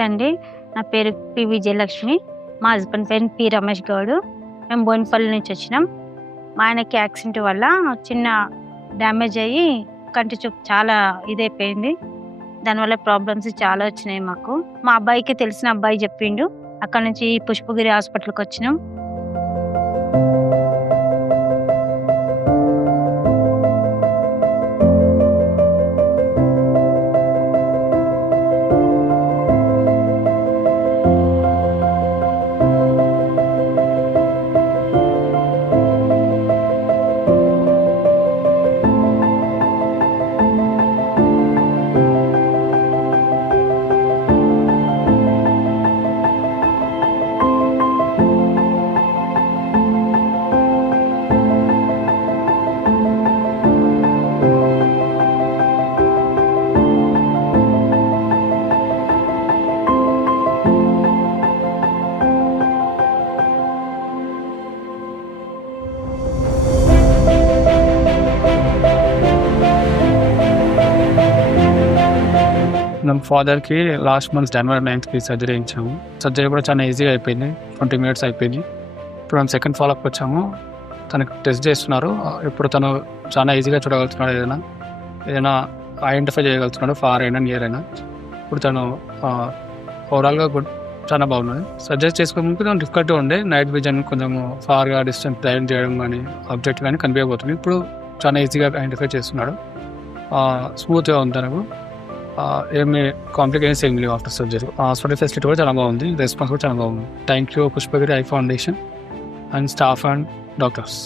నమస్తే అండి. నా పేరు పి. విజయలక్ష్మి. మా హస్బెండ్ పేరు పి. రమేష్ గౌడు. మేము బోయినపల్లి నుంచి వచ్చినాం. మా ఆయనకి యాక్సిడెంట్ వల్ల చిన్న డ్యామేజ్ అయ్యి కంటి చూపు చాలా ఇదైపోయింది. దానివల్ల ప్రాబ్లమ్స్ చాలా వచ్చినాయి మాకు. మా అబ్బాయికి తెలిసిన అబ్బాయి చెప్పిండు. అక్కడ నుంచి పుష్పగిరి హాస్పిటల్కి వచ్చినాం. ನಮ್ಮ ఫాదర్‌కి లాస్ట్ మంత్ జనవరి 9థ్‌కి సర్జరీ చేయించాము. సర్జరీ కూడా చాలా ఈజీగా అయిపోయింది. 20 మినిట్స్ అయిపోయింది. ఇప్పుడు మేము సెకండ్ ఫాలోఅప్‌కి వచ్చాము. తనకి టెస్ట్ చేస్తున్నారు. ఇప్పుడు తను చాలా ఈజీగా చూడగలుగుతున్నాడు. ఏదైనా ఐడెంటిఫై చేయగలుగుతున్నాడు, ఫార్ అయినా నియర్ అయినా. ఇప్పుడు తను ఓవరాల్‌గా చాలా బాగున్నది. సర్జరీ చేసుకోక ముందు కొంచెం డిఫికల్ట్‌గా ఉండే. నైట్ విజన్ కొంచెం ఫార్‌గా డిస్టెన్స్ డైరెక్ట్ చేయడం కానీ, ఆబ్జెక్ట్ కానీ కనిపించబోతుంది. ఇప్పుడు చాలా ఈజీగా ఐడెంటిఫై చేస్తున్నాడు. స్మూత్‌గా ఉంది తనకు. ఏమి కాంప్లికేషన్స్ ఏమి లేవు ఆఫ్టర్ సర్జరీ. హాస్పిటల్ ఫెసిలిటీ కూడా చాలా బాగుంది. రెస్పాన్స్ కూడా చాలా బాగుంది. Thank you Pushpagiri I foundation and staff and doctors.